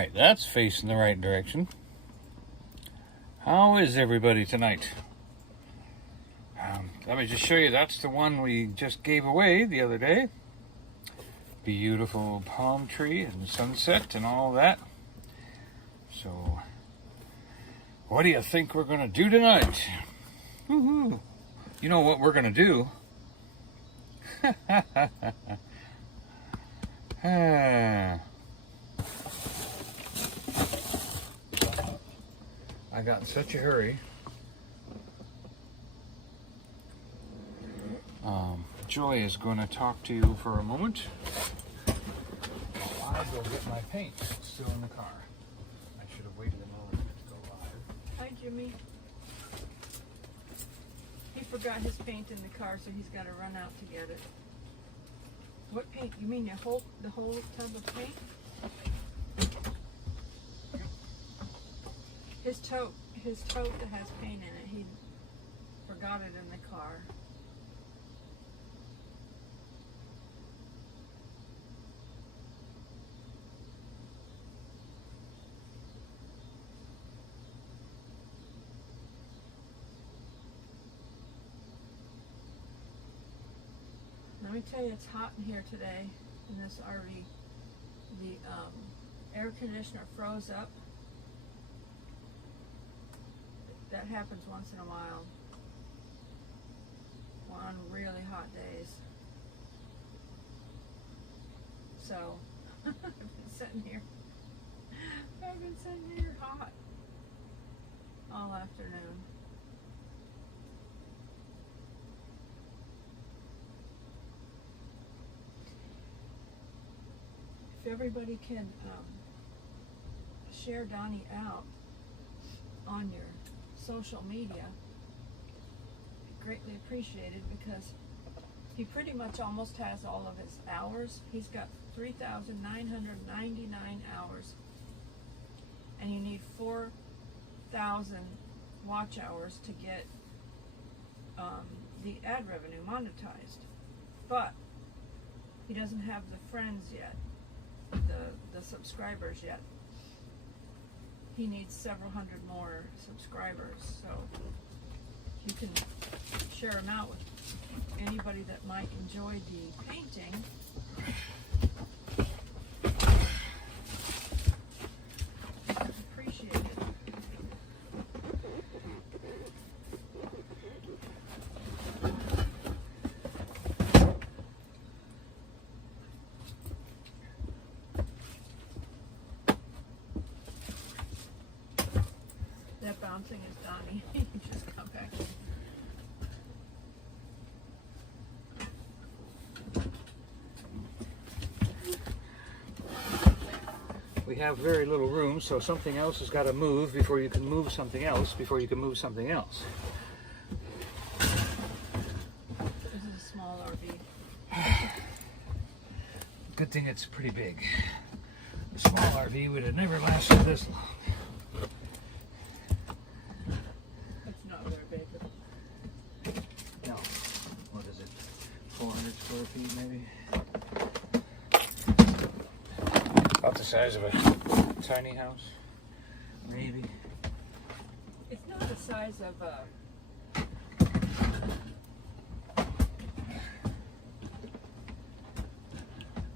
Alright, that's facing the right direction. How is everybody tonight? Let me just show you, that's the one we just gave away the other day. Beautiful palm tree and sunset and all that. So, what do you think we're going to do tonight? Woohoo! You know what we're going to do? I got in such a hurry. Joy is going to talk to you for a moment while I go get my paint. It's still in the car. I should have waited a moment to go live. Hi, Jimmy. He forgot his paint in the car, so he's got to run out to get it. What paint? You mean the whole tub of paint? His tote that has paint in it. He forgot it in the car. Let me tell you, it's hot in here today in this RV. The air conditioner froze up. That happens once in a while on really hot days. So I've been sitting here hot all afternoon. If everybody can share Donny out on your social media, greatly appreciated, because he pretty much almost has all of his hours. He's got 3,999 hours, and you need 4,000 watch hours to get the ad revenue monetized. But he doesn't have the friends yet, the subscribers yet. He needs several hundred more subscribers, so you can share them out with anybody that might enjoy the painting. Appreciate it. That bouncing is Donny. He just got back in. We have very little room, so something else has got to move before you can move something else, before you can move something else. This is a small RV. Good thing it's pretty big. A small RV would have never lasted this long. It's not very big. No. What is it? 400 square feet, maybe? About the size of a tiny house, maybe. It's not the size of a...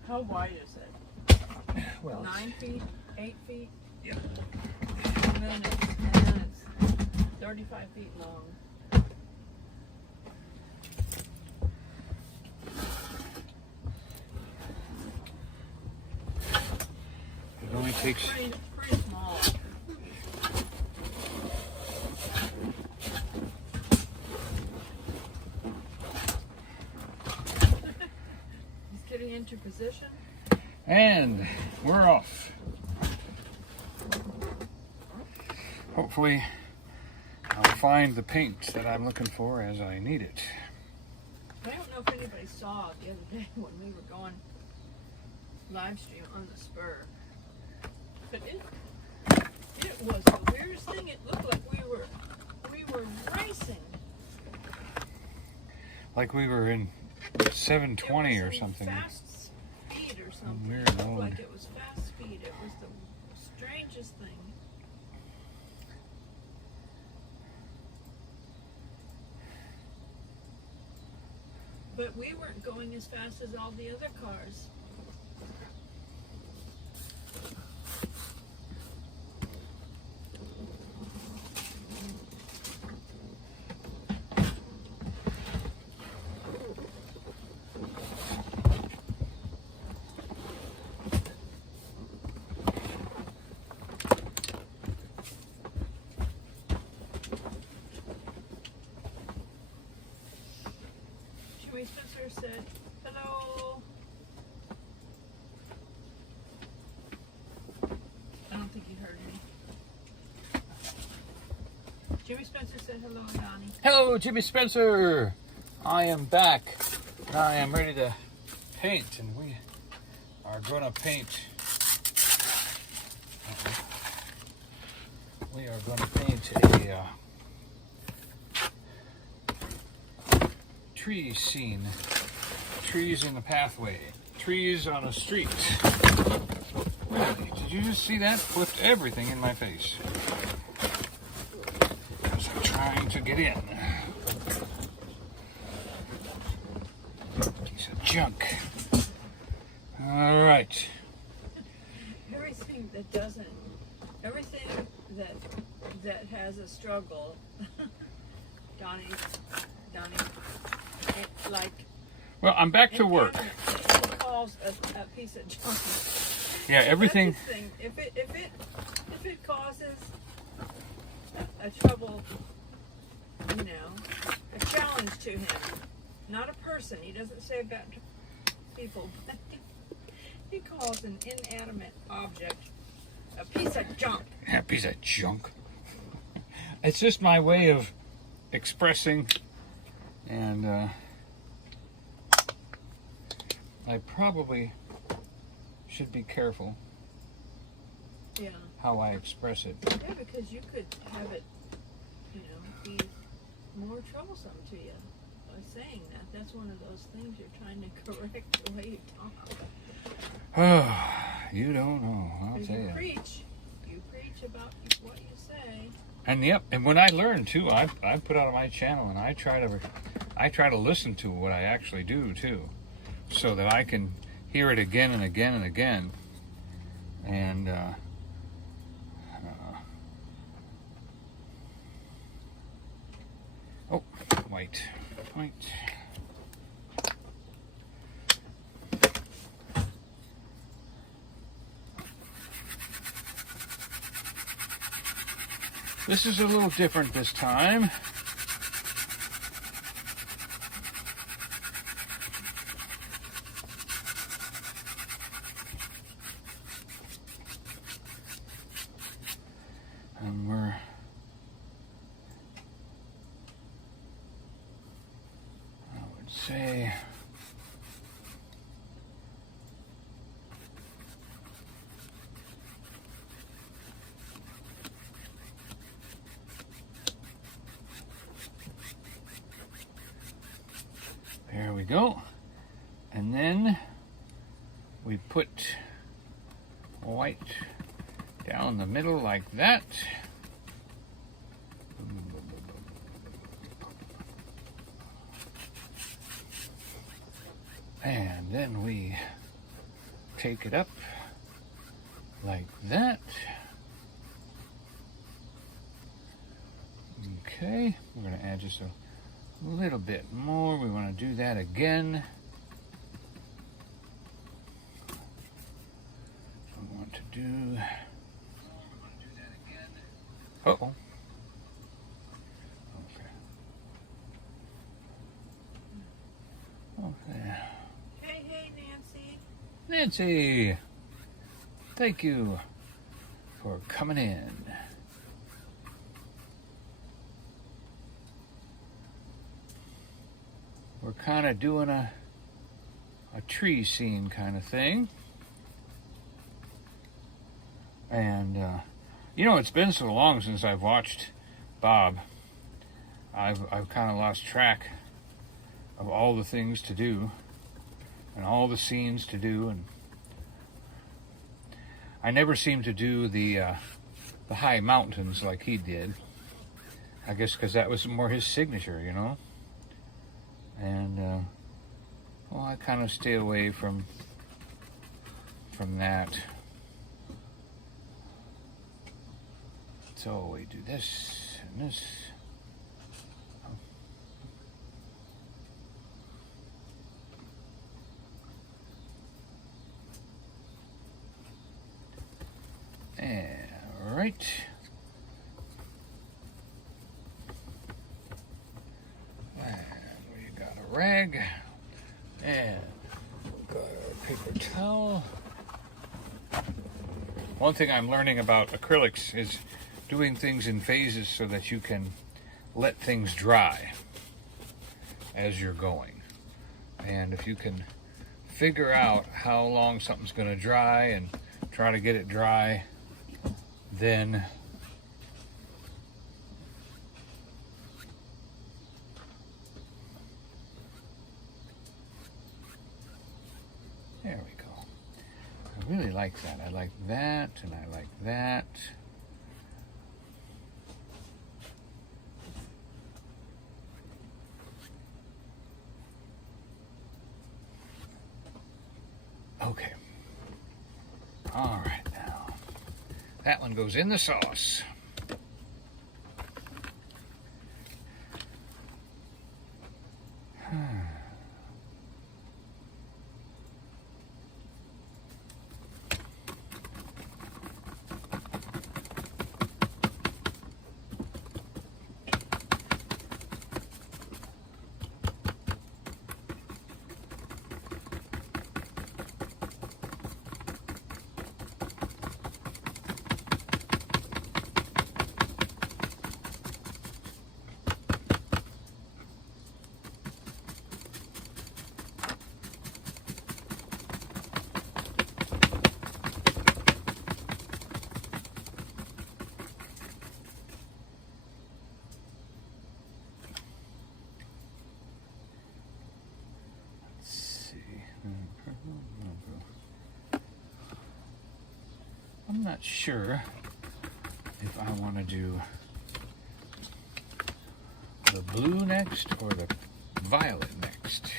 How wide is it? Well, 9 feet? 8 feet? Yep. And then it's 35 feet long. It only takes... Pretty small. He's getting into position. And we're off. Hopefully I'll find the paint that I'm looking for as I need it. I don't know if anybody saw it the other day when we were going live stream on the spur. But it was the weirdest thing. It looked like we were racing. Like we were in 720 or something. Fast speed or something. Weird It looked mode. like it was fast speed. It was the strangest thing. But we weren't going as fast as all the other cars. Jimmy Spencer said, hello. I don't think he heard me. Jimmy Spencer said hello, Donnie. Hello, Jimmy Spencer. I am back. I am ready to paint, and we are going to paint. We are going to paint a tree scene. Trees in the pathway. Trees on a street. Really? Did you just see that? Flipped everything in my face. Because I'm trying to get in. Piece of junk. All right. Everything that has a struggle, Donnie, it, like. Well, I'm back to work. It calls a piece of junk. Yeah, everything. That's the thing. If it causes a trouble, a challenge to him, not a person. He doesn't say about people, but he calls an inanimate object a piece of junk. Yeah, piece of junk. It's just my way of expressing, and I probably should be careful how I express it. Yeah, because you could have it, be more troublesome to you by saying that. That's one of those things you're trying to correct the way you talk. Oh, you don't know. I'll tell you. You preach about what you say. And yep, and when I learn too, I put out on my channel, and I try to listen to what I actually do too, so that I can hear it again and again and again, and oh, white. This is a little different this time. And we're say there we go, and then we put white down the middle like that. And then we take it up like that. Okay, we're going to add just a little bit more. We want to do that again. We want to do... Uh-oh. Okay. Hey, Nancy. Nancy, thank you for coming in. We're kind of doing a tree scene kind of thing. And, it's been so long since I've watched Bob. I've kind of lost track of all the things to do and all the scenes to do, and I never seem to do the high mountains like he did. I guess because that was more his signature, you know. And well, I kind of stay away from that. So we do this and this. All right. And we got a rag and got a paper towel. One thing I'm learning about acrylics is doing things in phases so that you can let things dry as you're going. And if you can figure out how long something's going to dry and try to get it dry, then there we go. I really like that. I like that, and I like that. Okay. All right, now that one goes in the sauce. I'm not sure if I want to do the blue next or the violet next.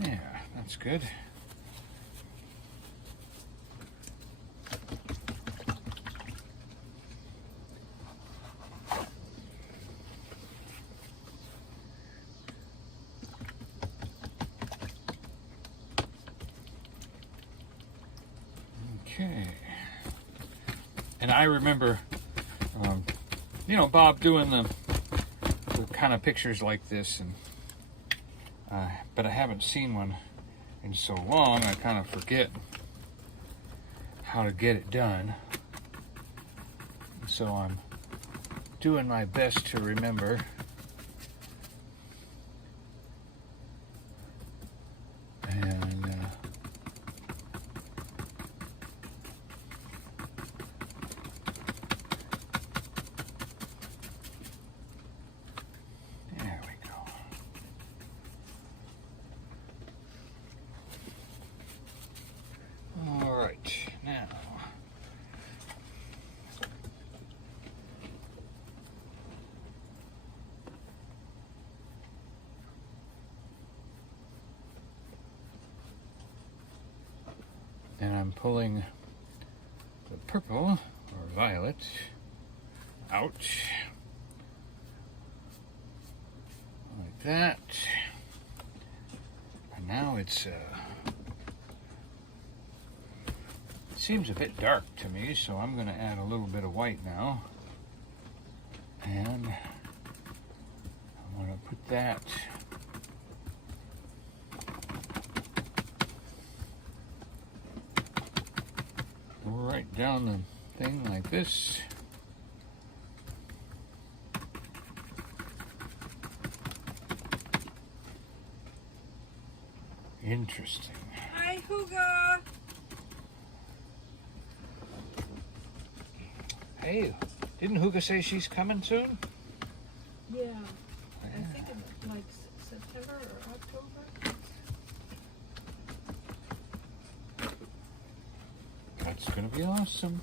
Yeah, that's good. Okay. And I remember, you know, Bob doing the kind of pictures like this, and but I haven't seen one in so long. I kind of forget how to get it done. So I'm doing my best to remember. And there we go. All right, now and I'm pulling the purple or violet out like that, and now it's seems a bit dark to me, so I'm going to add a little bit of white now, and I'm going to put that right down the thing like this. Interesting. Hi. Huga! Hey, didn't Huga say she's coming soon? Yeah, I think in like September or October. That's gonna be awesome.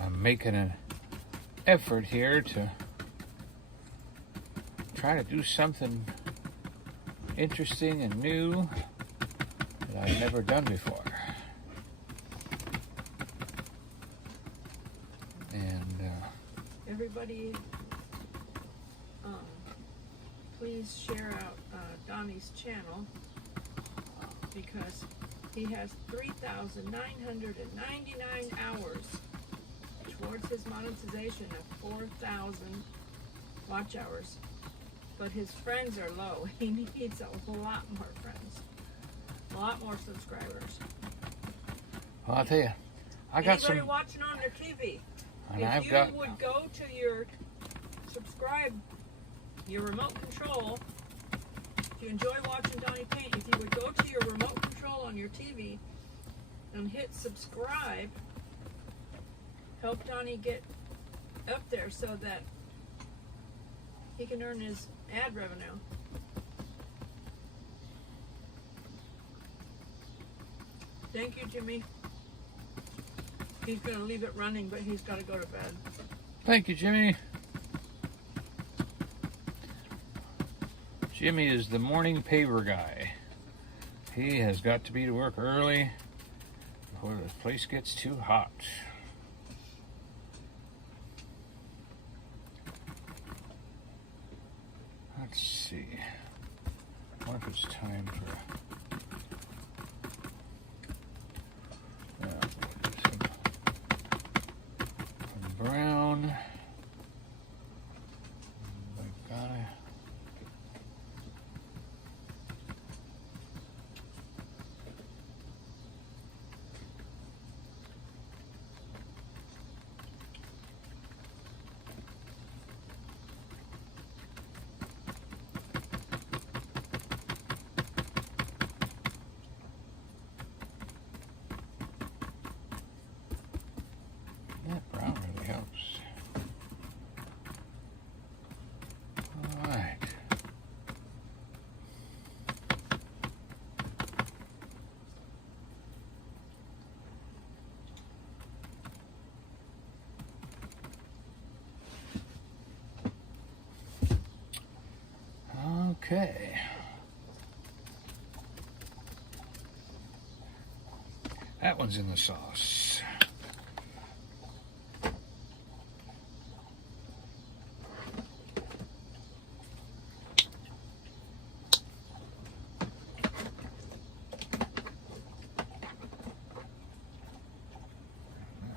I'm making an effort here to try to do something interesting and new that I've never done before. And Everybody, please share out Donny's channel because he has 3,999 hours towards his monetization of 4,000 watch hours. But his friends are low. He needs a lot more friends, a lot more subscribers. well, I'll tell you, I got Anybody some. watching on their TV, And if I've you got. would go to your subscribe, your remote control, if you enjoy watching Donny paint, if you would go to your remote control on your TV and hit subscribe, help Donny get up there so that he can earn his ad revenue. Thank you, Jimmy. He's going to leave it running, but he's got to go to bed. Thank you, Jimmy. Jimmy is the morning paver guy. He has got to be to work early before the place gets too hot. Let's see. I wonder if it's time for some brown. I gotta. That brown really helps. All right. Okay. That one's in the sauce. That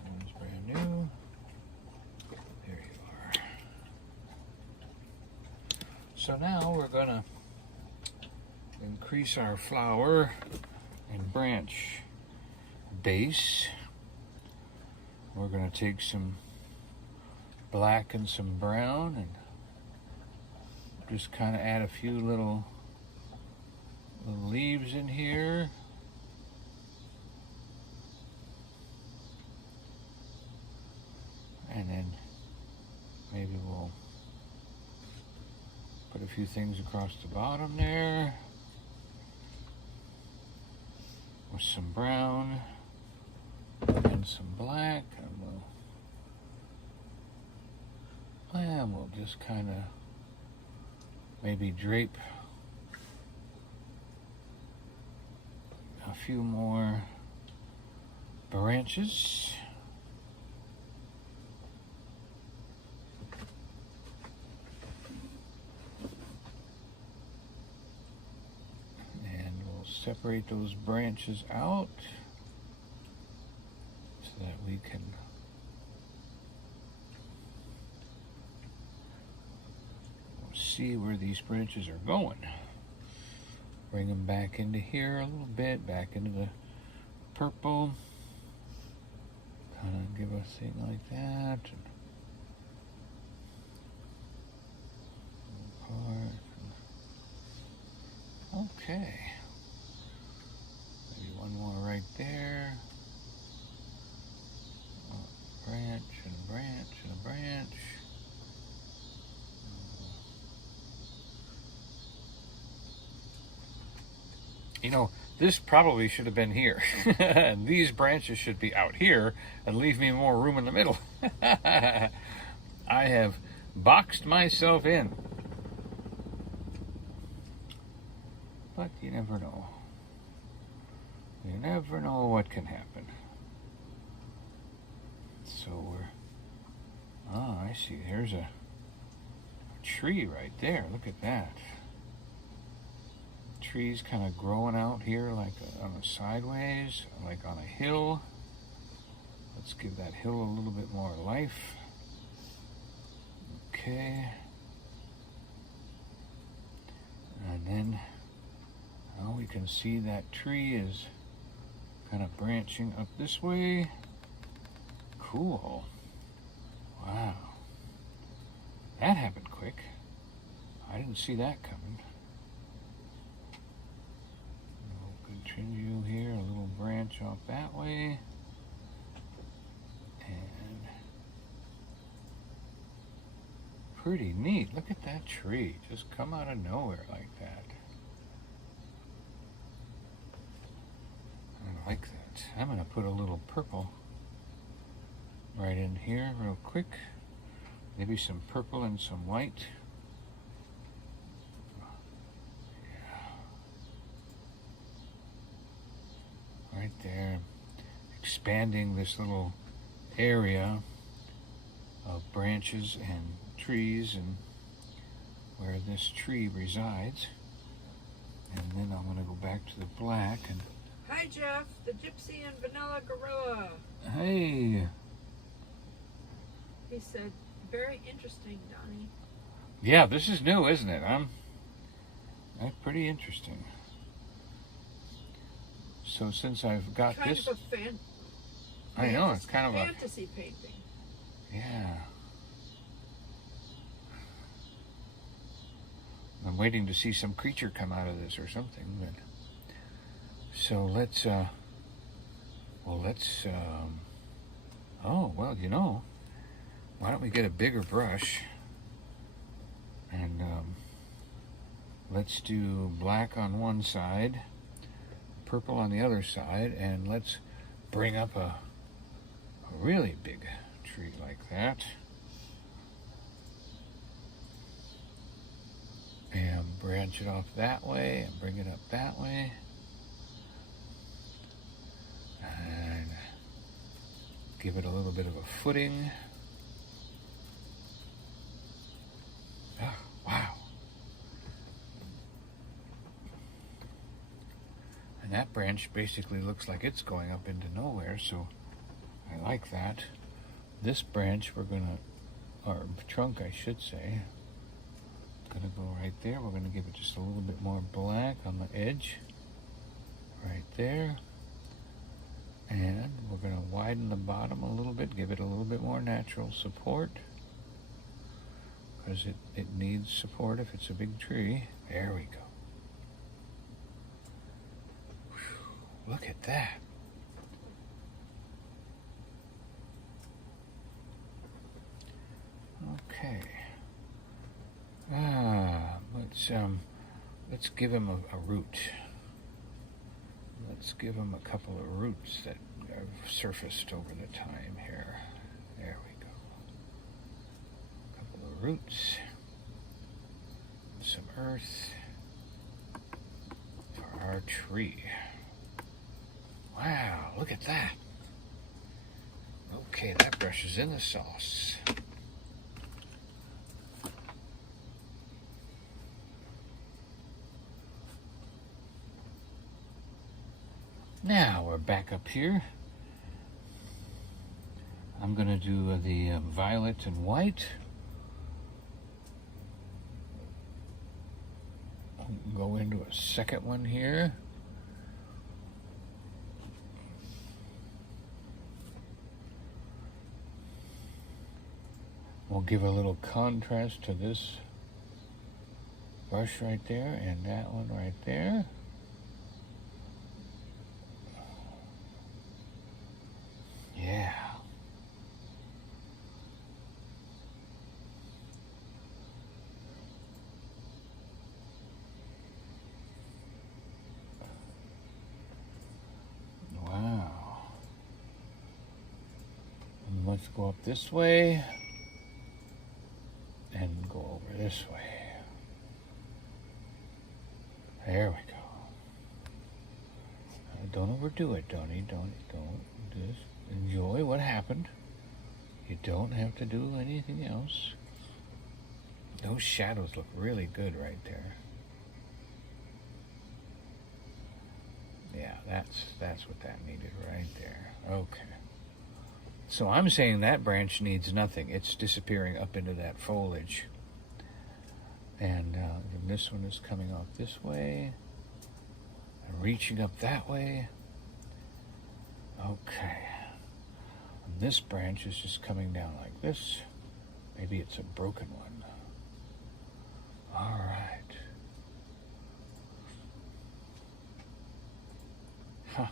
one's brand new. There you are. So now we're gonna increase our flower and branch base. We're going to take some black and some brown and just kind of add a few little leaves in here. And then maybe we'll put a few things across the bottom there with some brown and some black, and we'll just kind of maybe drape a few more branches. separate those branches out so that we can see where these branches are going. Bring them back into here a little bit, back into the purple. Kind of give a thing like that. Okay. Maybe one more right there. A branch and a branch and a branch. You know, this probably should have been here. And these branches should be out here and leave me more room in the middle. I have boxed myself in. But you never know. You never know what can happen. So we're... Oh, I see. There's a tree right there. Look at that. Trees kind of growing out here like on a sideways, like on a hill. Let's give that hill a little bit more life. Okay. And then now we can see that tree is kind of branching up this way. Cool. Wow. That happened quick. I didn't see that coming. Continue here, a little branch off that way. And pretty neat. Look at that tree. Just come out of nowhere like that. I like that. I'm going to put a little purple right in here real quick. Maybe some purple and some white. Right there, expanding this little area of branches and trees and where this tree resides. And then I'm going to go back to the black and... Hi Jeff, the Gypsy and Vanilla Gorilla. Hey! He said, very interesting, Donnie. Yeah, this is new, isn't it? That's pretty interesting. So since I've got kind this... Of a fan, I know, it's kind of a... fantasy painting. Yeah. I'm waiting to see some creature come out of this or something. But... So let's... oh, well, you know, why don't we get a bigger brush and let's do black on one side, purple on the other side, and let's bring up a really big tree like that. And branch it off that way and bring it up that way. And give it a little bit of a footing. Oh, wow. And that branch basically looks like it's going up into nowhere, so I like that. This branch we're gonna, or trunk I should say, gonna go right there. We're gonna give it just a little bit more black on the edge. Right there. And we're going to widen the bottom a little bit, give it a little bit more natural support, because it needs support if it's a big tree. There we go. Whew, look at that. Okay. Let's give him a root. Let's give him a couple of roots that have surfaced over the time here. There we go. A couple of roots. Some earth for our tree. Wow, look at that. Okay, that brush is in the sauce. Now we're back up here. I'm going to do the violet and white. Go into a second one here. We'll give a little contrast to this brush right there and that one right there. Yeah. Wow. And let's go up this way and go over this way. There we go. Don't overdo it, Donny. Don't just enjoy what happened. You don't have to do anything else. Those shadows look really good right there. Yeah, that's what that needed right there. Okay. So I'm saying that branch needs nothing. It's disappearing up into that foliage. And then this one is coming off this way and reaching up that way. Okay. And this branch is just coming down like this. Maybe it's a broken one. All right. Huh.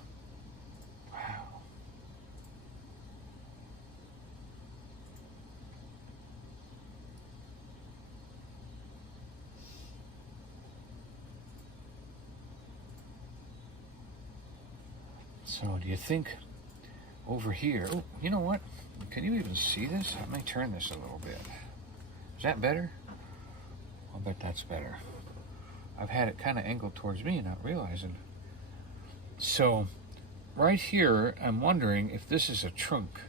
Wow. So do you think over here, oh, you know what? Can you even see this? Let me turn this a little bit. Is that better? I'll bet that's better. I've had it kind of angled towards me, not realizing. So right here, I'm wondering if this is a trunk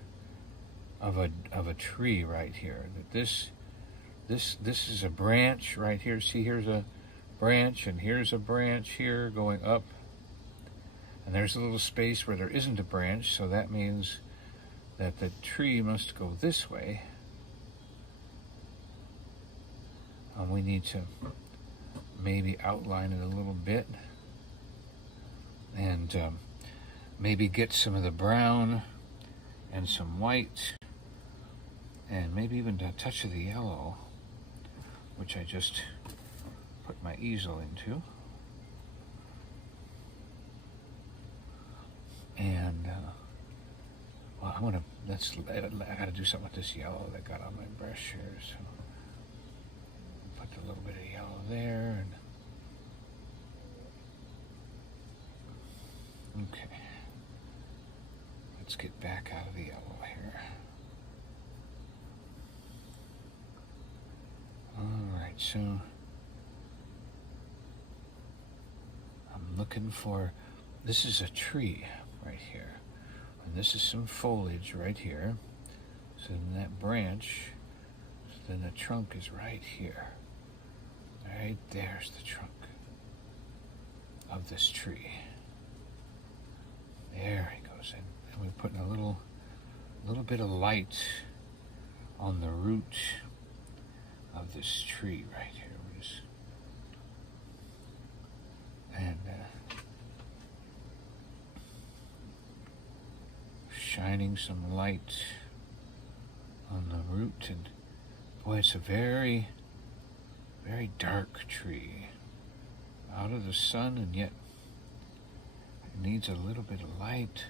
of a tree right here. That this is a branch right here. See, here's a branch, and here's a branch here going up. And there's a little space where there isn't a branch, so that means that the tree must go this way. And we need to maybe outline it a little bit. And maybe get some of the brown and some white. And maybe even a touch of the yellow, which I just put my easel into. And, well, I gotta do something with this yellow that got on my brush here. So, put a little bit of yellow there. And okay. Let's get back out of the yellow here. All right, so I'm looking for, this is a tree right here, and this is some foliage right here. So then that branch, so then the trunk is right here. Right there's the trunk of this tree. There he goes in, and we're putting a little bit of light on the root of this tree right here. And shining some light on the root, and boy, it's a very, very dark tree, out of the sun, and yet it needs a little bit of light,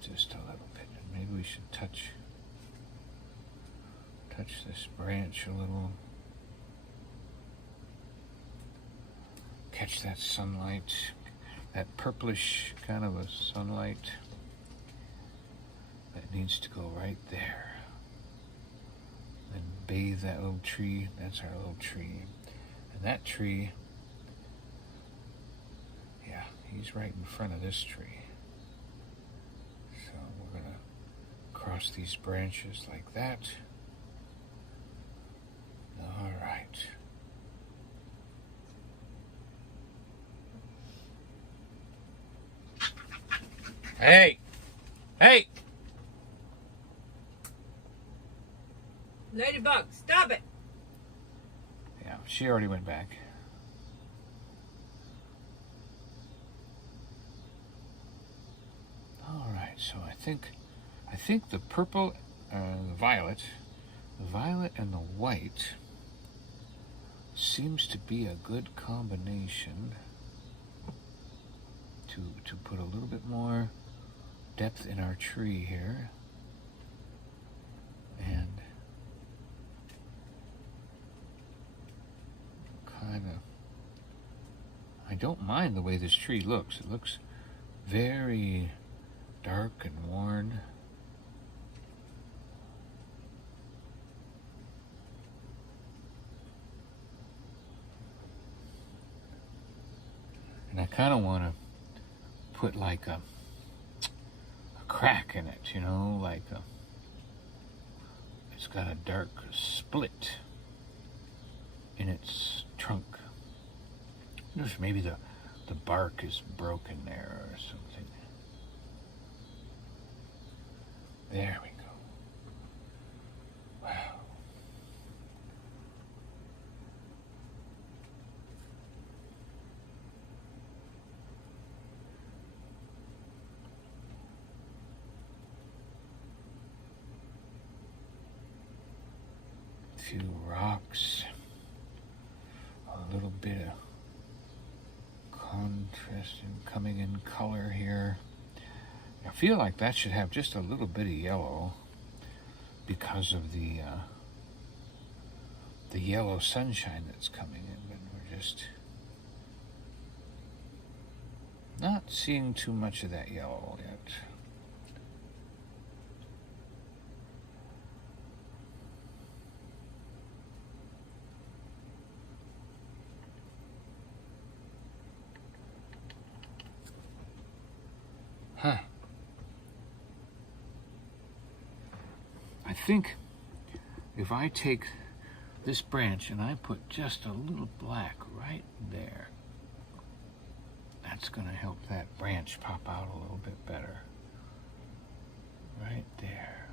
just a little bit. And maybe we should touch this branch a little, catch that sunlight, that purplish kind of a sunlight that needs to go right there and bathe that little tree. That's our little tree. And that tree, yeah, he's right in front of this tree. So we're gonna cross these branches like that. All right. Hey! Hey! Ladybug, stop it! Yeah, she already went back. All right, so I think the purple, the violet and the white seems to be a good combination to put a little bit more depth in our tree here. And kind of, I don't mind the way this tree looks. It looks very dark and worn. And I kind of want to put like a crack in it, you know, like it's got a dark split in its trunk. Just maybe the bark is broken there or something. There we go. Wow. Few rocks, a little bit of contrast and coming in color here. I feel like that should have just a little bit of yellow because of the yellow sunshine that's coming in, but we're just not seeing too much of that yellow yet. Huh. I think if I take this branch and I put just a little black right there, that's going to help that branch pop out a little bit better. Right there.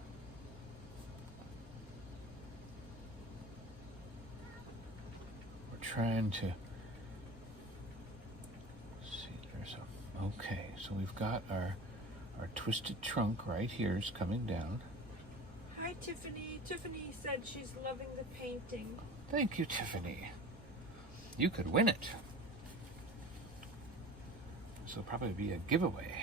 We're trying to see, there's a, okay, so we've got our twisted trunk right here is coming down. Hi, Tiffany. Tiffany said she's loving the painting. Thank you, Tiffany. You could win it. This will probably be a giveaway.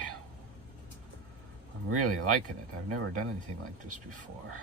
I'm really liking it. I've never done anything like this before.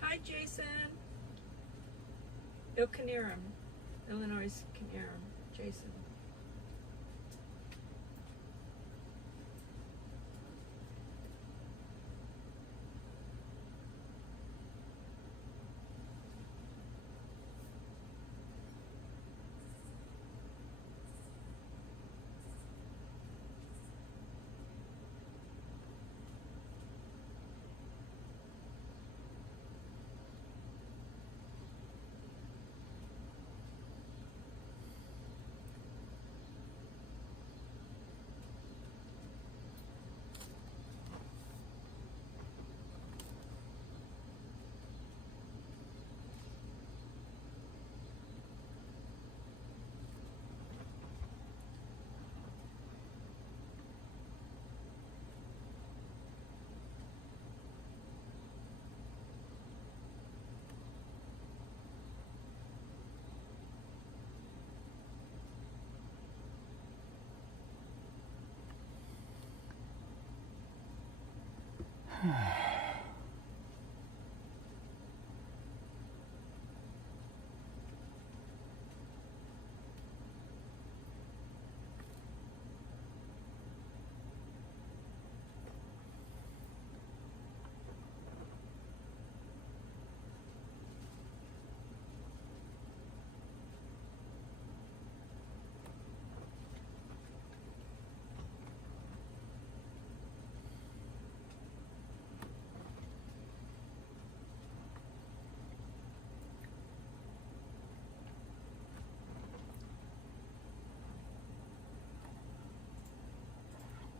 Hi, Jason. Ilkaniram, Illinois Canarum, Jason.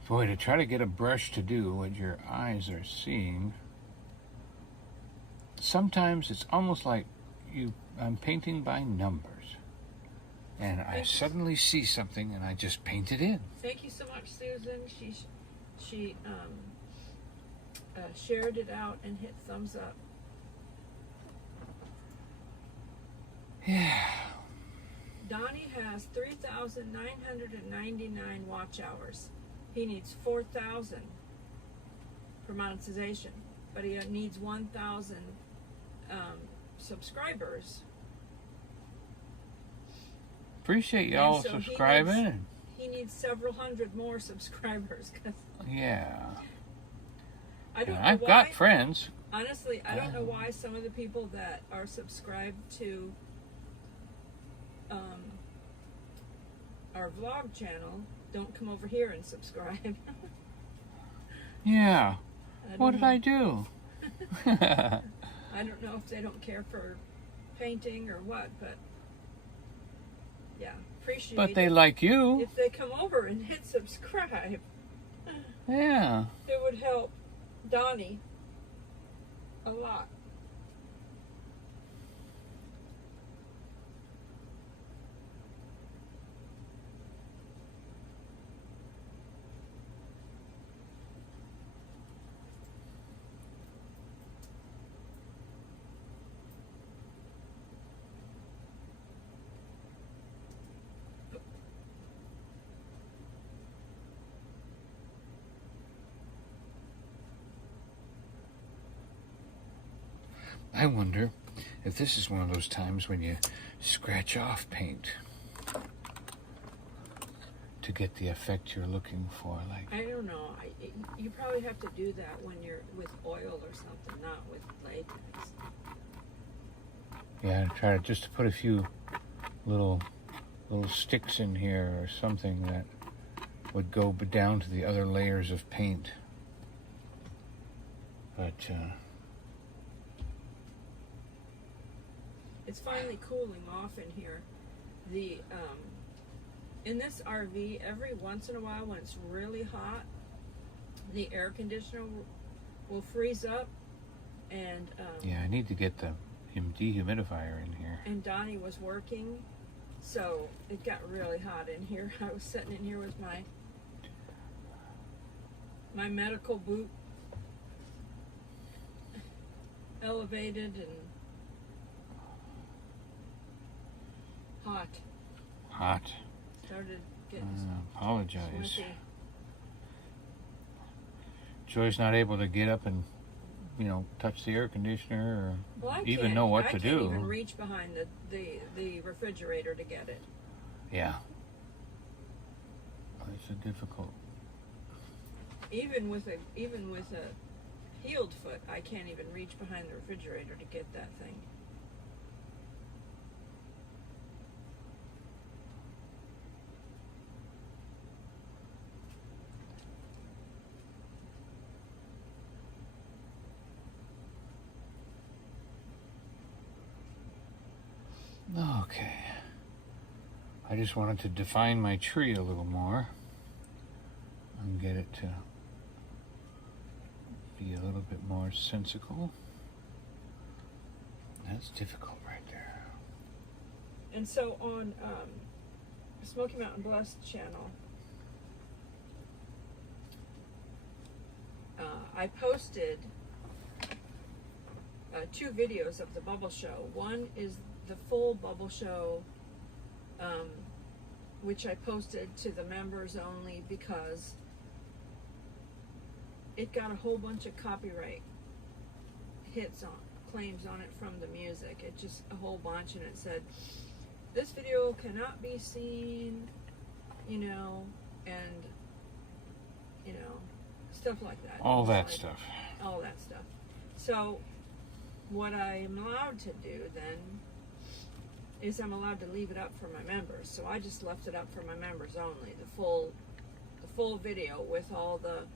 Boy, to try to get a brush to do what your eyes are seeing, sometimes it's almost like I'm painting by numbers. And I suddenly see something and I just paint it in. Thank you so much, Susan. She shared it out and hit thumbs up. Yeah. Donnie has 3,999 watch hours. He needs 4,000 for monetization, but he needs 1,000 subscribers. Appreciate y'all so subscribing. He needs several hundred more subscribers. Yeah. I've got friends. Honestly, I don't know why some of the people that are subscribed to our vlog channel don't come over here and subscribe. Yeah. What did know. I do? I don't know if they don't care for painting or what, but yeah, appreciate But they like you. if they come over and hit subscribe. Yeah. It would help Donnie a lot. I wonder if this is one of those times when you scratch off paint to get the effect you're looking for. Like, I don't know. You probably have to do that when you're with oil or something, not with latex. yeah, try to just put a few little sticks in here or something that would go down to the other layers of paint. But it's finally cooling off in here. The in this RV, every once in a while when it's really hot, the air conditioner will freeze up, and yeah, I need to get the dehumidifier in here. And Donnie was working, so it got really hot in here. I was sitting in here with my medical boot elevated and hot. Started getting apologize. sweaty. Joy's not able to get up and, touch the air conditioner or even know what to do. I can't even reach behind the refrigerator to get it. Yeah. It's a difficult. Even with a healed foot, I can't even reach behind the refrigerator to get that thing. Okay. I just wanted to define my tree a little more and get it to be a little bit more sensical. That's difficult right there. And so on Smoky Mountain Blessed channel, I posted 2 videos of the bubble show. One is the full bubble show, which I posted to the members only because it got a whole bunch of copyright claims on it from the music. It just a whole bunch, and it said this video cannot be seen, and stuff like that. All that stuff. So what I am allowed to do then is I'm allowed to leave it up for my members. So I just left it up for my members only, the full video with all the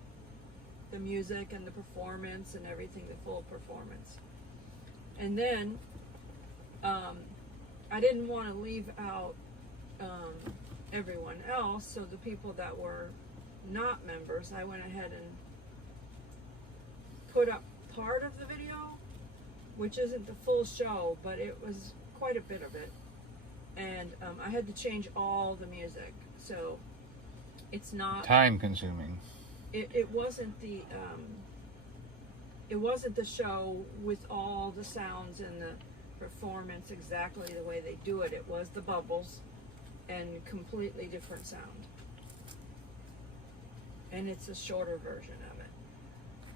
music and the performance and everything, the full performance. And then I didn't want to leave out everyone else, so the people that were not members, I went ahead and put up part of the video, which isn't the full show, but it was quite a bit of it. And I had to change all the music, so it's not time consuming. It wasn't the show with all the sounds and the performance exactly the way they do it. It was the bubbles and completely different sound. And it's a shorter version of it.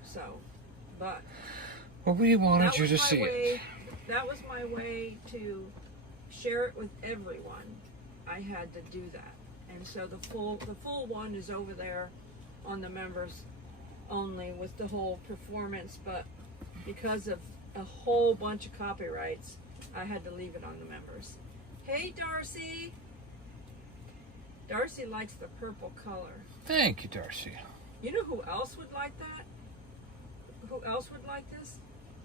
So, but Well, we wanted that you was to my see it. way. That was my way to share it with everyone. I had to do that, and so the full one is over there on the members only with the whole performance. But because of a whole bunch of copyrights, I had to leave it on the members. Hey, Darcy. Darcy likes the purple color. Thank you, Darcy. You know who else would like that? Who else would like this?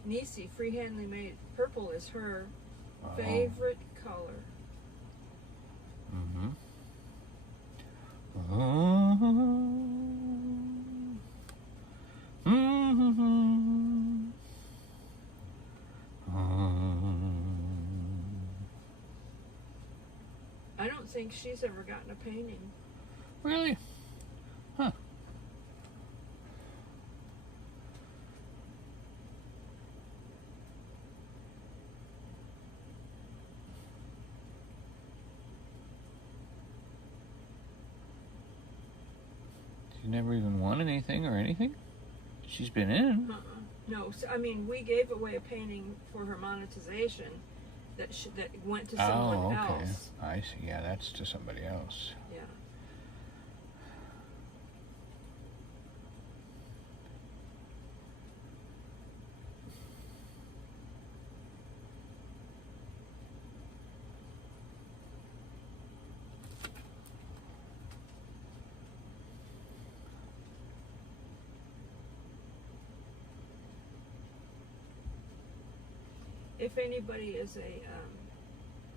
Nisi, freehandly made. Purple is her favorite color. Mm-hmm. I don't think she's ever gotten a painting. Really? Huh. She never even won anything or anything? She's been in. No, so, I mean, we gave away a painting for her monetization that went to someone else. I see. Yeah, that's to somebody else. Yeah. If anybody is a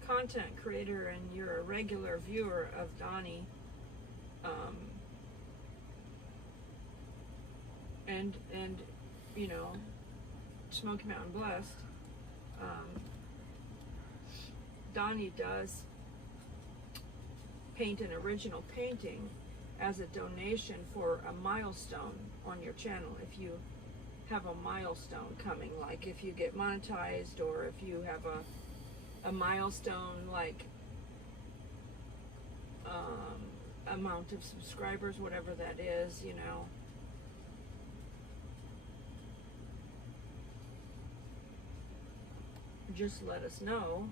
content creator and you're a regular viewer of Donny, and you know, Smoky Mountain Blessed, Donny does paint an original painting as a donation for a milestone on your channel. If you have a milestone coming, like if you get monetized, or if you have a milestone like amount of subscribers, whatever that is, you know. Just let us know,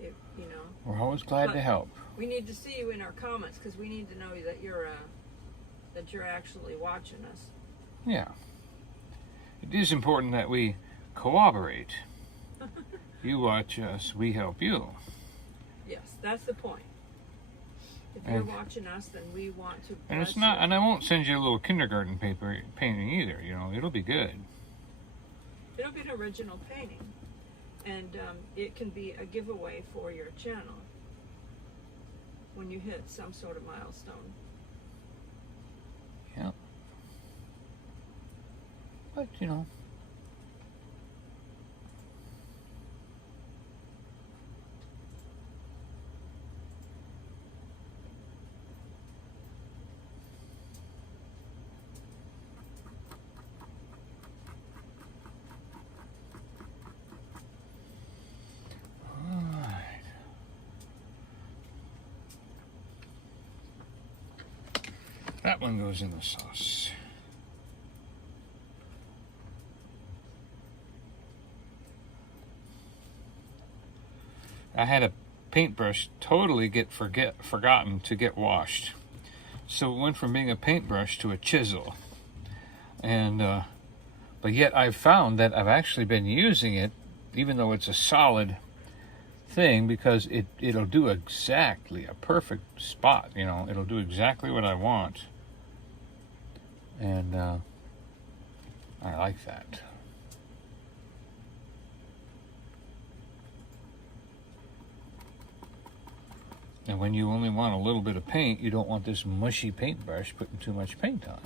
if you know. We're always glad But to help. we need to see you in our comments, because we need to know that you're actually watching us. Yeah. It is important that we cooperate. You watch us, we help you. Yes, that's the point. If you're watching us, then we want to. And it's bless not, you. and I won't send you a little kindergarten paper painting either. You know, it'll be good. It'll be an original painting, and it can be a giveaway for your channel when you hit some sort of milestone. Yeah. But you know. That one goes in the sauce. I had a paintbrush totally forgotten to get washed. So it went from being a paintbrush to a chisel. And but yet I've found that I've actually been using it, even though it's a solid thing, because it'll do exactly a perfect spot, you know. It'll do exactly what I want. And I like that. And when you only want a little bit of paint, you don't want this mushy paintbrush putting too much paint on.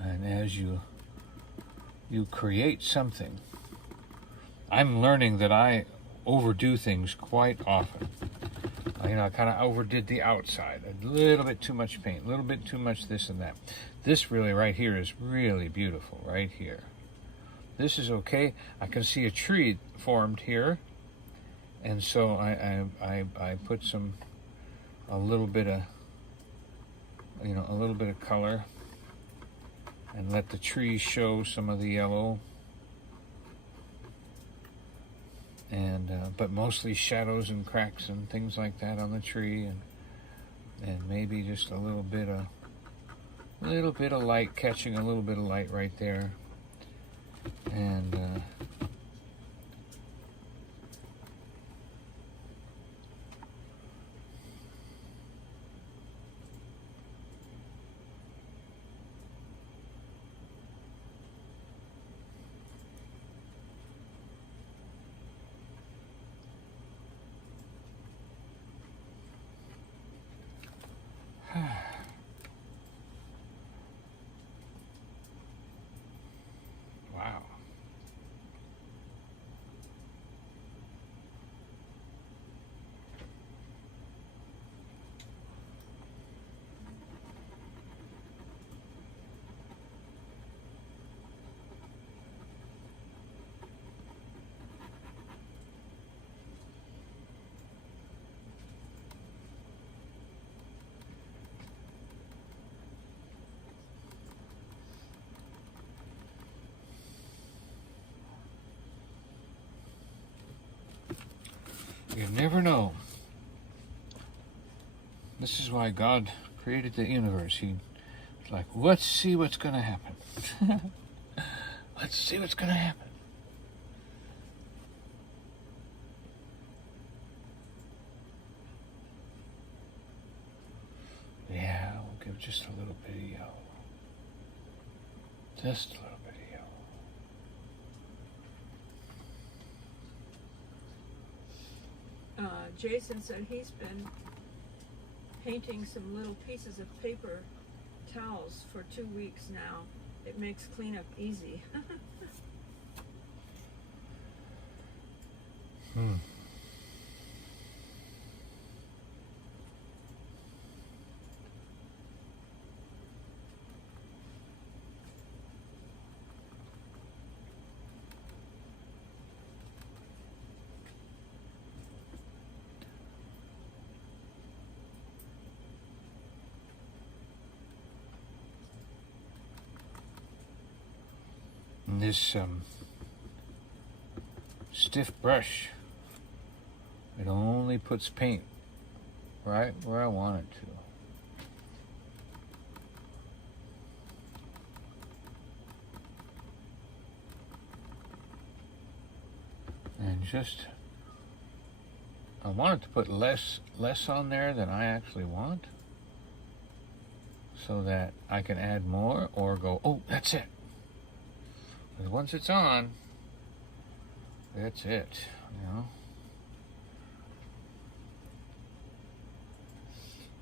And as you create something, I'm learning that I overdo things quite often. I kind of overdid the outside. A little bit too much paint, a little bit too much this and that. This really right here is really beautiful right here. This is okay. I can see a tree formed here. And so I put a little bit of, a little bit of color and let the tree show some of the yellow. And but mostly shadows and cracks and things like that on the tree, and maybe just a little bit of light, catching a little bit of light right there, and wow. You never know. This is why God created the universe. He's like, let's see what's going to happen. Let's see what's going to happen. Yeah, we'll give just a little bit of yellow. Just a little bit of yellow. Jason said he's been painting some little pieces of paper towels for 2 weeks now. It makes cleanup easy. And this stiff brush, it only puts paint right where I want it to. And just, I want it to put less on there than I actually want, so that I can add more or go, oh, that's it. Because once it's on, that's it,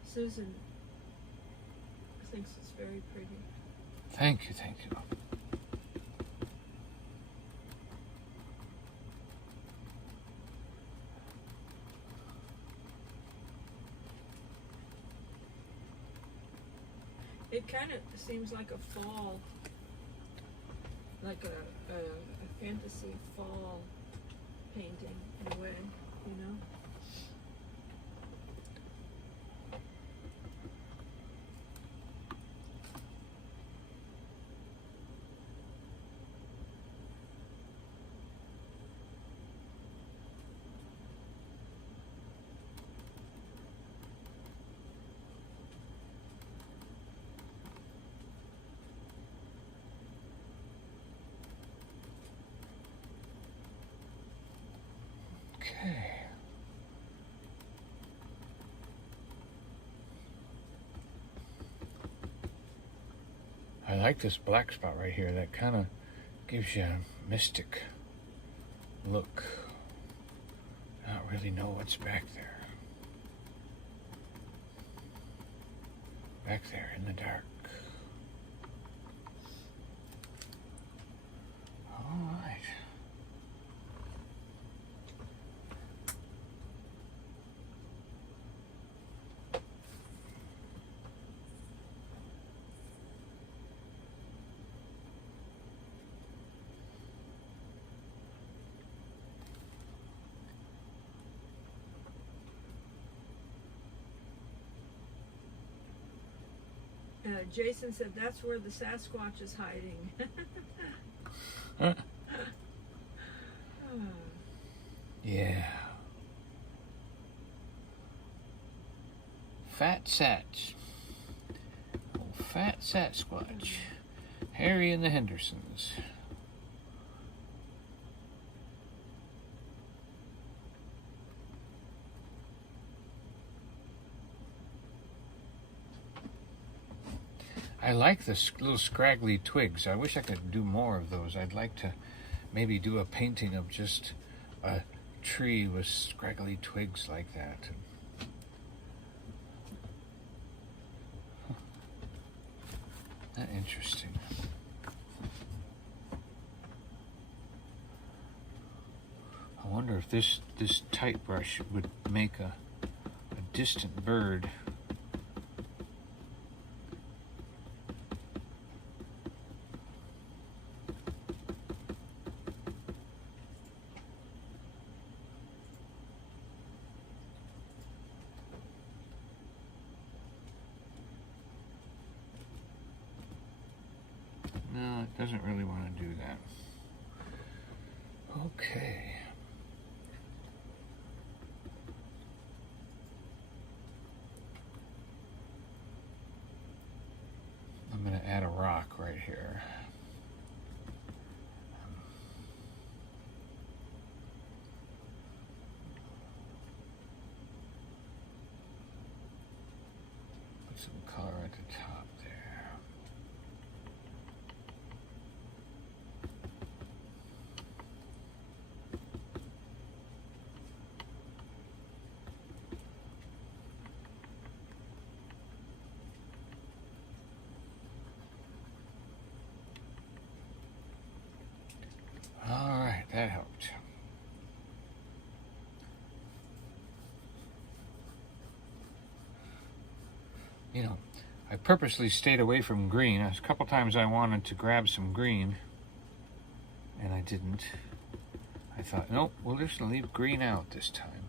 Susan thinks it's very pretty. Thank you, thank you. It kind of seems like a fall, like a fantasy fall painting in a way, Okay. I like this black spot right here. That kind of gives you a mystic look. Not really know what's back there. Back there in the dark. All right. Jason said that's where the Sasquatch is hiding. Yeah. Fat Sats. Oh, Fat Sasquatch. Harry and the Hendersons. I like the little scraggly twigs. I wish I could do more of those. I'd like to maybe do a painting of just a tree with scraggly twigs like that. Huh. Interesting. I wonder if this tight brush would make a distant bird. No, it doesn't really want to do that. Okay. I'm going to add a rock right here. Put some color at the top there. All right, that helped. You know, I purposely stayed away from green. A couple times I wanted to grab some green, and I didn't. I thought, nope, we're just going to leave green out this time.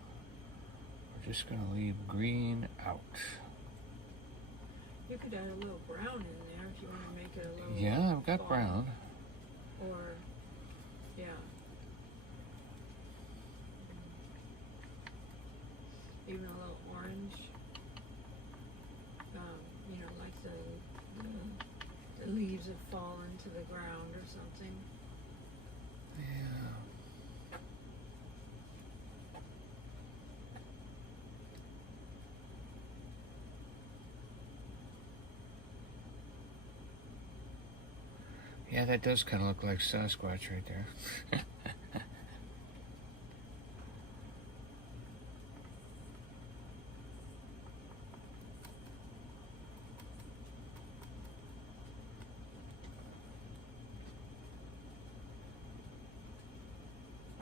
We're just going to leave green out. You could add a little brown in there if you want to make it a little. Yeah, I've got fall. brown. Or, yeah. Even a little orange. You know, like the leaves have fallen to the ground or something. Yeah. Yeah, that does kind of look like Sasquatch right there.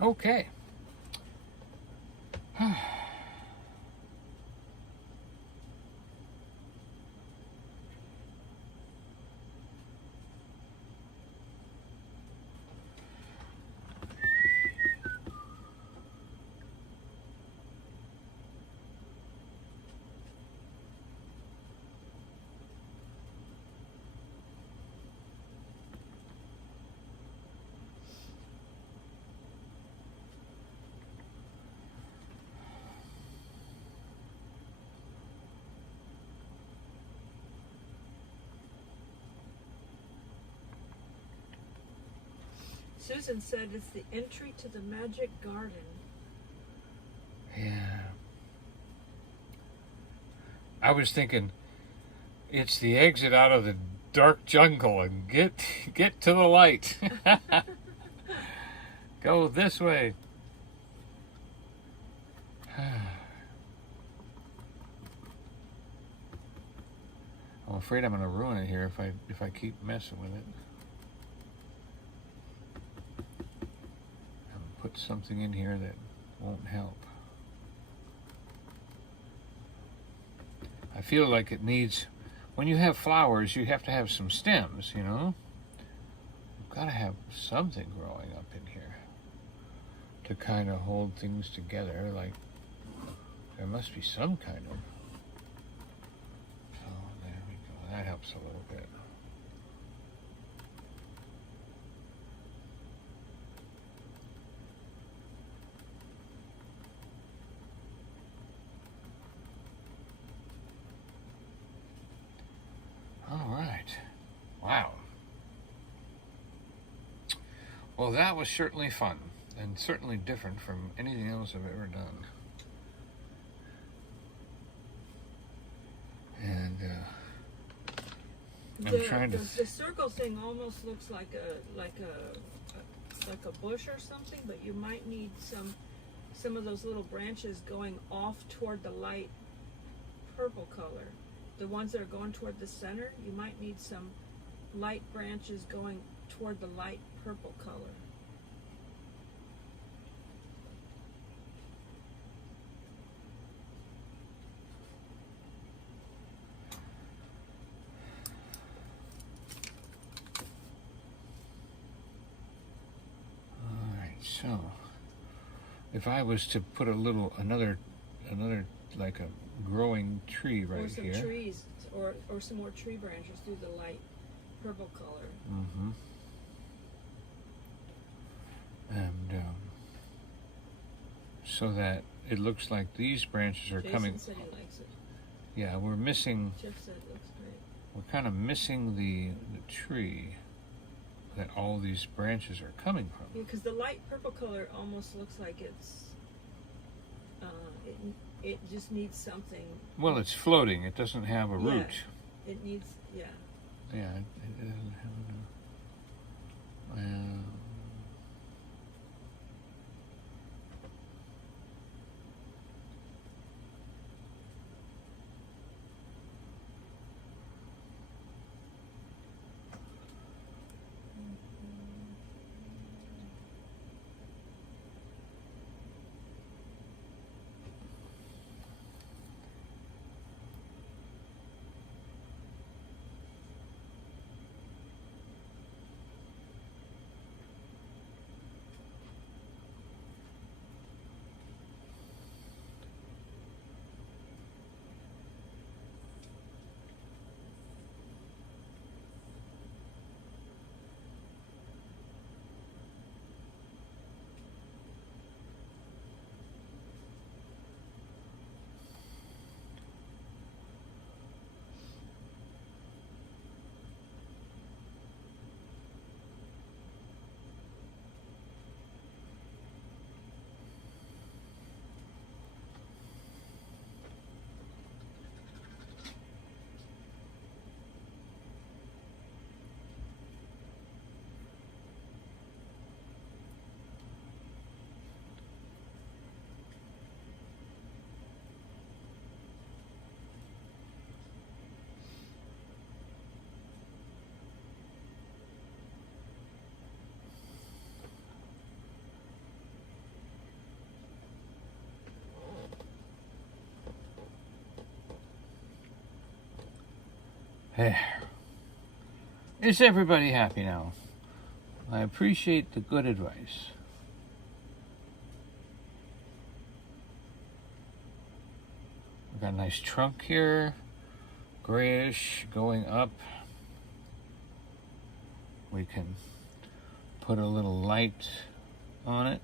Okay. Susan said it's the entry to the magic garden. Yeah. I was thinking it's the exit out of the dark jungle and get to the light. Go this way. I'm afraid I'm going to ruin it here if I keep messing with it. And put something in here that won't help. I feel like it needs, when you have flowers, you have to have some stems, you know? You've got to have something growing up in here to kind of hold things together. Like, there must be some kind of. So, there we go. That helps a little bit. All right. Wow. Well, that was certainly fun and certainly different from anything else I've ever done. And I'm trying to. The circle thing almost looks like a bush or something, but you might need some of those little branches going off toward the light purple color. The ones that are going toward the center, you might need some light branches going toward the light purple color. All right, so if I was to put another like a growing tree right here. Or some trees, or some more tree branches through the light purple color. Mm-hmm. And so that it looks like these branches are Jason coming. said he likes it. Yeah, we're missing. Jeff said it looks great. We're kind of missing the tree that all these branches are coming from. Yeah, because the light purple color almost looks like it's. It just needs something. Well, it's floating. It doesn't have a root. It needs, yeah. Yeah, it doesn't have a. There. Is everybody happy now? I appreciate the good advice. We've got a nice trunk here, grayish going up. We can put a little light on it.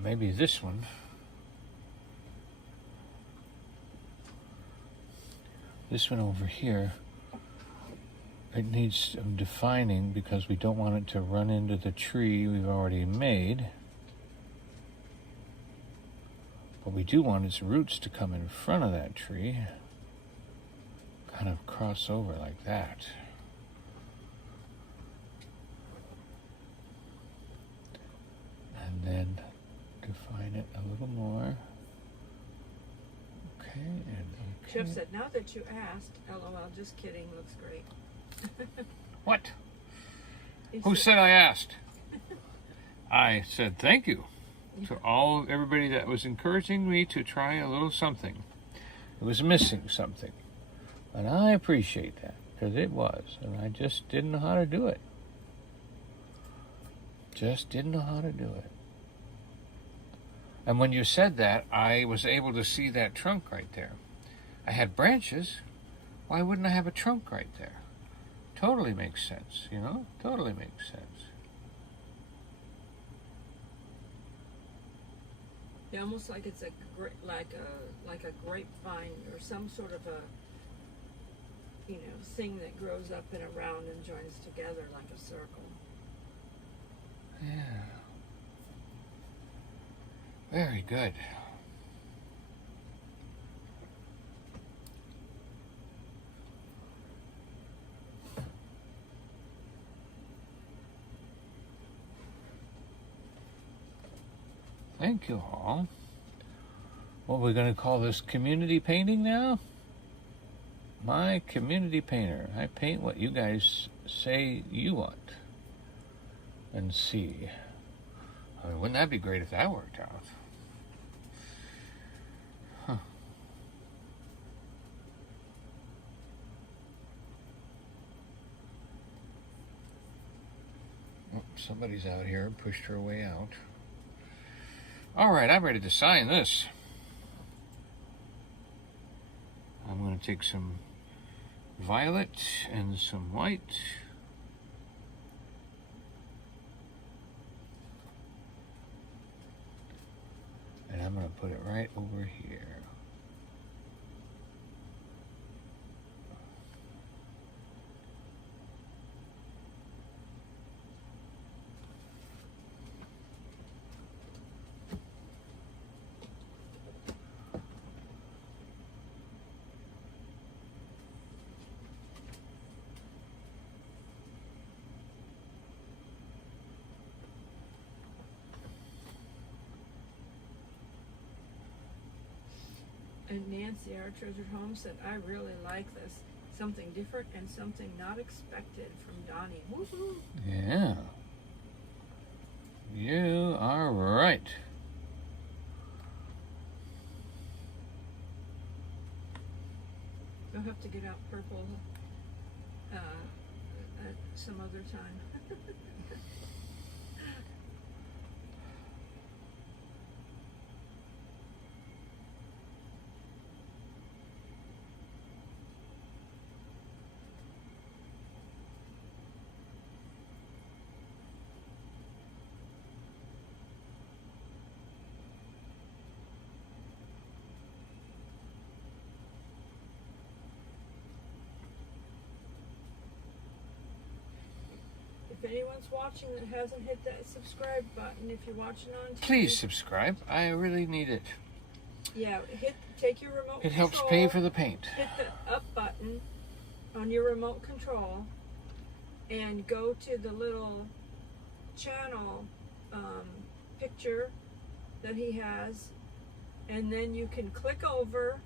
Maybe this one. This one over here, it needs some defining because we don't want it to run into the tree we've already made. What we do want is roots to come in front of that tree, kind of cross over like that. And then define it a little more. Okay, and okay. Chef said, now that you asked, LOL, just kidding, looks great. What? Who said I asked? I said thank you to everybody that was encouraging me to try a little something. It was missing something. And I appreciate that, because it was. And I just didn't know how to do it. Just didn't know how to do it. And when you said that, I was able to see that trunk right there. I had branches. Why wouldn't I have a trunk right there? Totally makes sense, you know? Totally makes sense. Yeah, almost like it's like a grapevine or some sort of a thing that grows up and around and joins together like a circle. Yeah. Very good. Thank you all. What are we going to call this, community painting now? My community painter. I paint what you guys say you want and see. I mean, wouldn't that be great if that worked out? Huh. Oh, somebody's out here, pushed her way out. All right, I'm ready to sign this. I'm going to take some violet and some white. And I'm going to put it right over here. And Nancy, our treasured home, said, I really like this. Something different and something not expected from Donny. Woohoo! Yeah. You are right. You'll have to get out purple at some other time. If anyone's watching that hasn't hit that subscribe button, if you're watching on TV, Please subscribe. I really need it. Yeah, take your remote It control, helps pay for the paint. hit the up button on your remote control and go to the little channel picture that he has, and then you can click over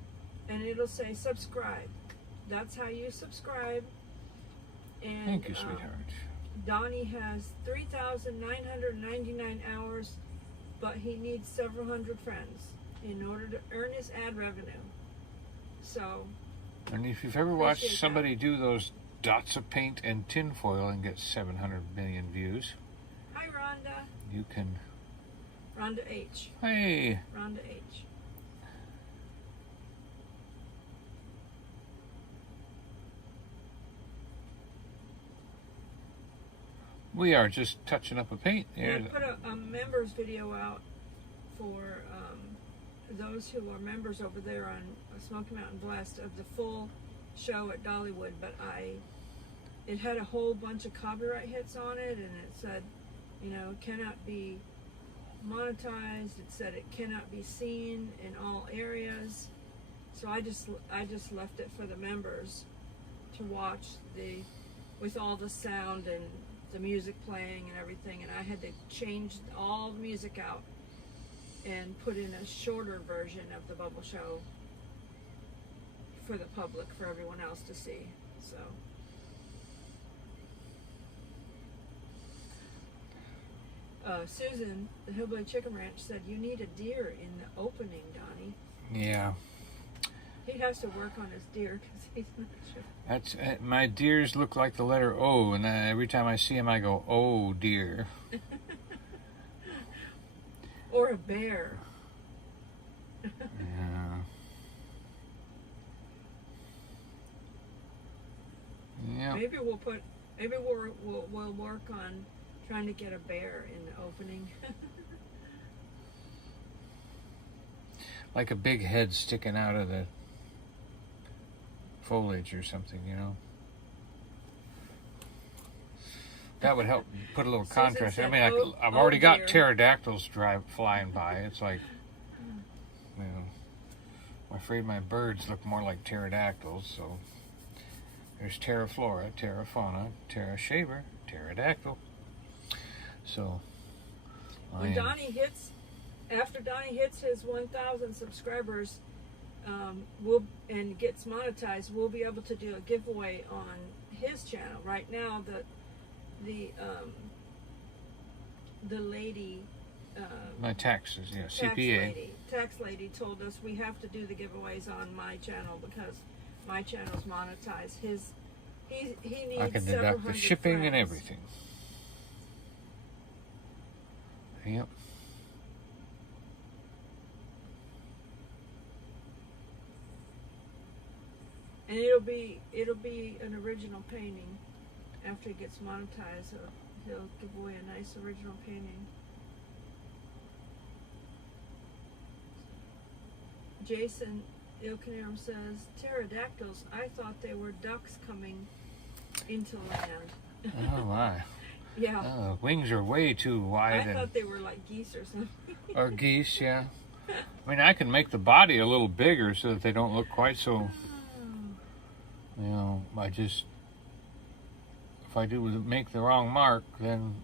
and it'll say subscribe. That's how you subscribe. And Thank you, sweetheart. Donny has 3,999 hours, but he needs several hundred friends in order to earn his ad revenue. So, And if you've ever watched somebody do those dots of paint and tinfoil and get 700 million views, hi Rhonda. you can... Rhonda H. Hey! Rhonda H. We are just touching up a paint. And I put a members video out for those who are members over there on Smoky Mountain Blast of the full show at Dollywood, but it had a whole bunch of copyright hits on it, and it said, cannot be monetized. It said it cannot be seen in all areas. So I just left it for the members to watch with all the sound and the music playing and everything. And I had to change all the music out and put in a shorter version of the bubble show for the public, for everyone else to see. So. Susan, the Hillbilly Chicken Ranch, said you need a deer in the opening, Donnie. Yeah. He has to work on his deer because he's not sure. That's my deers look like the letter O, and every time I see him, I go, "Oh dear." Or a bear. Yeah. Yeah. Maybe we'll work on trying to get a bear in the opening. Like a big head sticking out of the foliage or something, you know. That would help put a little contrast. I mean, I've already got pterodactyls flying by. It's like, you know, I'm afraid my birds look more like pterodactyls. So there's terraflora, terrafauna, terrashaver, pterodactyl. So when after Donnie hits his 1,000 subscribers, and gets monetized, we'll be able to do a giveaway on his channel. Right now, the lady, my taxes, yeah, CPA. Tax lady told us we have to do the giveaways on my channel because my channel's monetized. He needs I can deduct the shipping friends. And everything. Yep. And it'll be an original painting. After it gets monetized, he'll give away a nice original painting. Jason Ilkanarum says, pterodactyls, I thought they were ducks coming into land. Oh my. Yeah. Oh, wings are way too wide. I thought they were like geese or something. Or geese, yeah. I mean, I can make the body a little bigger so that they don't look quite so, you know, if I do make the wrong mark, then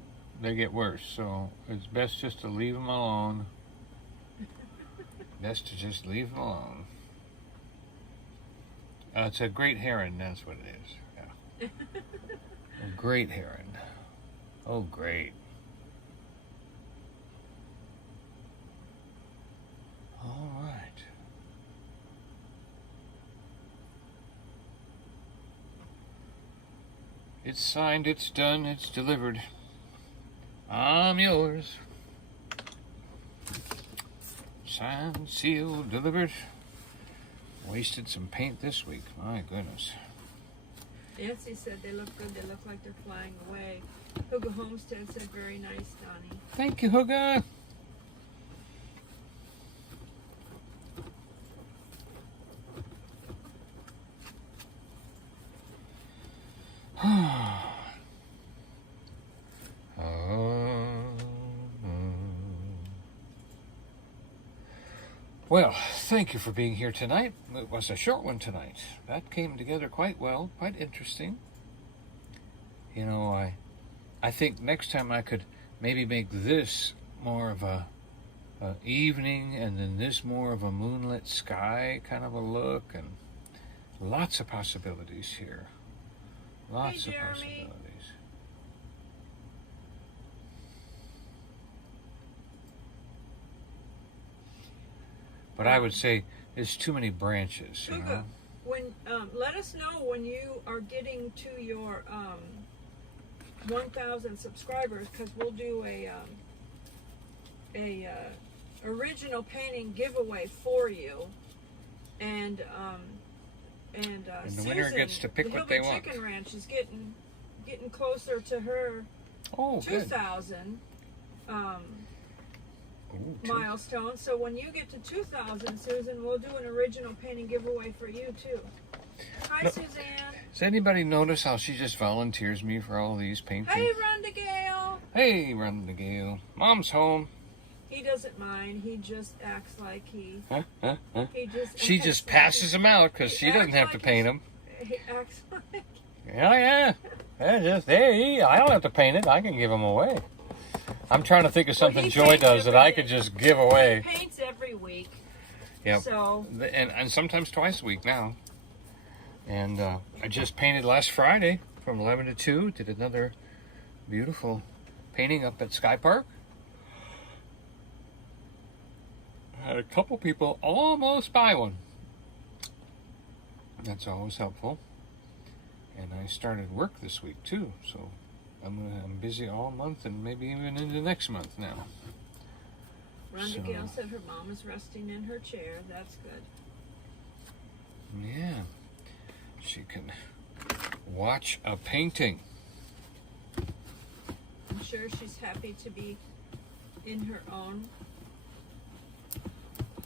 they get worse. So it's best just to leave them alone. Best to just leave them alone. It's a great heron, that's what it is. Yeah. A great heron. Oh, great. All right. It's signed, it's done, it's delivered. I'm yours. Signed, sealed, delivered. Wasted some paint this week. My goodness. Nancy said they look good. They look like they're flying away. Huga Homestead said very nice, Donnie. Thank you, Huga. Well, thank you for being here tonight. It was a short one tonight. That came together quite well, quite interesting. You know, I think next time I could maybe make this more of a evening, and then this more of a moonlit sky kind of a look, and lots of possibilities here. Lots of possibilities. But I would say there's too many branches. You know? When let us know when you are getting to your 1,000 subscribers, because we'll do a original painting giveaway for you, and the Susan, winner gets to pick what they want. The Chicken Ranch is getting closer to her 2,000 milestone. So when you get to 2,000, Susan, we'll do an original painting giveaway for you too. Hi, Suzanne. Does anybody notice how she just volunteers me for all these paintings? Hey, Rhonda Gale. Hey, Rhonda Gale. Mom's home. He doesn't mind. He just acts like he. She just passes them out because she doesn't have to paint them. He acts like. Yeah. They're just there. I don't have to paint it. I can give them away. I'm trying to think of something he Joy paints does that I every could day. just give away. He paints every week. Yeah. So. And sometimes twice a week now. And I just painted last Friday from 11 to 2. Did another beautiful painting up at Sky Park. Had a couple people almost buy one. That's always helpful. And I started work this week too, so I'm busy all month and maybe even into next month now. Rhonda Gale said her mom is resting in her chair. That's good. Yeah, she can watch a painting. I'm sure she's happy to be in her own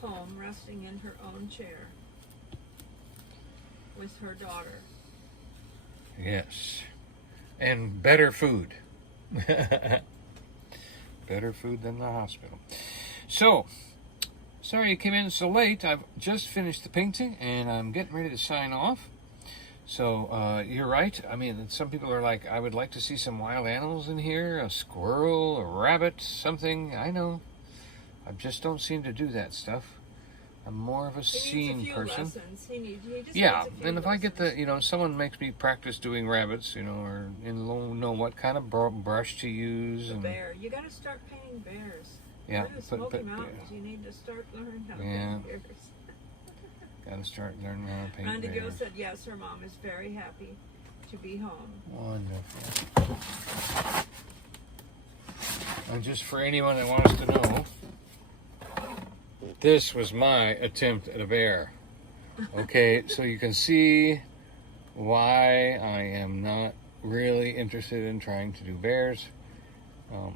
home, resting in her own chair with her daughter. Yes, and better food. Better food than the hospital. So, sorry you came in so late. I've just finished the painting and I'm getting ready to sign off. So, you're right. I mean, some people are like, I would like to see some wild animals in here, a squirrel, a rabbit, something. I know. I just don't seem to do that stuff. I'm more of a scene person. Lessons. He just yeah, needs a few and if I get lessons. someone makes me practice doing rabbits, or know what kind of brush to use. The and bear. You got to start painting bears. Yeah, Go to the Smoky Mountains. You need to start learning how to paint bears. Got to start learning how to paint Rhonda Gill bears. said yes, her mom is very happy to be home. Wonderful. And just for anyone that wants to know, this was my attempt at a bear. Okay, so you can see why I am not really interested in trying to do bears.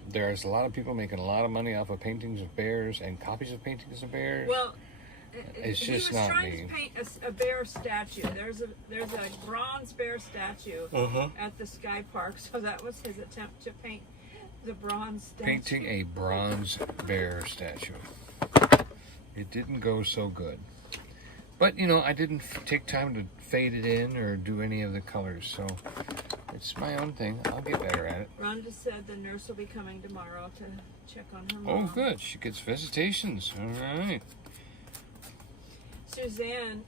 There's a lot of people making a lot of money off of paintings of bears and copies of paintings of bears. Well, It's just he was not trying me. to paint a bear statue. There's a bronze bear statue at the Sky Park, so that was his attempt to paint the bronze statue. Painting a bronze bear statue. It didn't go so good. But, I didn't take time to fade it in or do any of the colors, so it's my own thing. I'll get better at it. Rhonda said the nurse will be coming tomorrow to check on her Oh, mom. good. She gets visitations. All right. Suzanne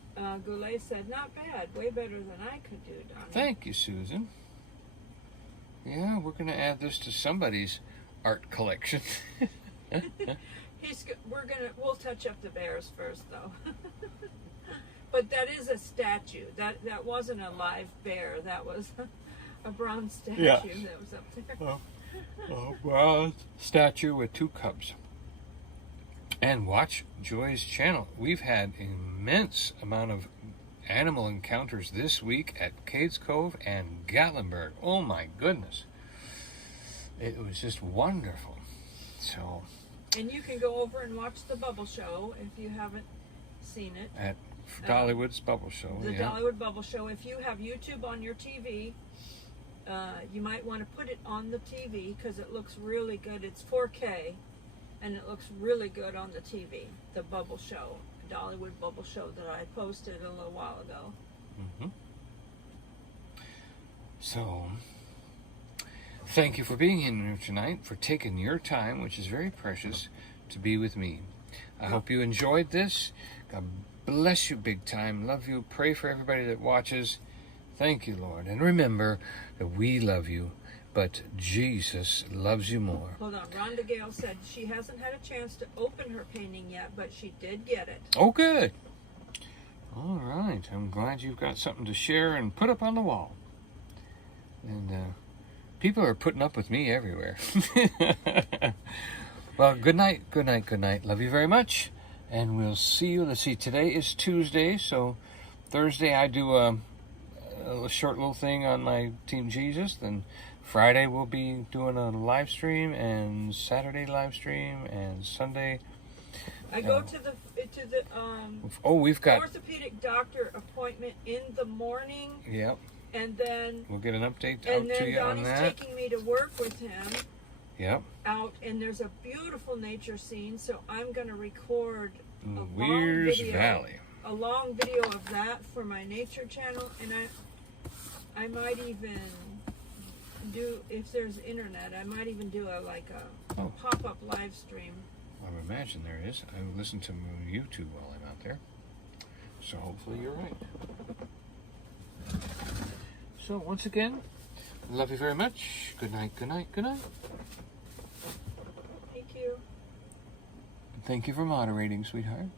Goulet said, not bad. Way better than I could do, Donny. Thank you, Susan. Yeah, we're going to add this to somebody's art collection. We'll touch up the bears first, though. But that is a statue. That wasn't a live bear. That was a bronze statue that was up there. A bronze statue with 2 cubs. And watch Joy's channel. We've had immense amount of animal encounters this week at Cades Cove and Gatlinburg. Oh my goodness. It was just wonderful. So. And you can go over and watch the Bubble Show if you haven't seen it. At Dollywood's Bubble Show. The Dollywood Bubble Show. If you have YouTube on your TV, you might want to put it on the TV because it looks really good. It's 4K, and it looks really good on the TV. The Bubble Show, Dollywood Bubble Show that I posted a little while ago. Mm-hmm. So, thank you for being here tonight, for taking your time, which is very precious, to be with me. I hope you enjoyed this. God bless you big time. Love you. Pray for everybody that watches. Thank you, Lord. And remember that we love you, but Jesus loves you more. Hold on. Rhonda Gale said she hasn't had a chance to open her painting yet, but she did get it. Oh, good. All right. I'm glad you've got something to share and put up on the wall. And people are putting up with me everywhere. Well, good night. Good night. Good night. Love you very much. And we'll see you. Let's see. Today is Tuesday, so Thursday I do a short little thing on my Team Jesus. Then Friday we'll be doing a live stream, and Saturday live stream, and Sunday. I go to the we've got orthopedic doctor appointment in the morning. Yep. And then We'll get an update and out to then you on Donnie's that. taking me to work with him. Yep. out, and there's a beautiful nature scene, so I'm going to record a Weir's Valley. a long video of that for my nature channel, and I might even do, if there's internet, I might even do a pop-up live stream. I would imagine there is. I listen to YouTube while I'm out there. So hopefully you're right. So once again, love you very much. Good night, good night, good night. Thank you. Thank you for moderating, sweetheart.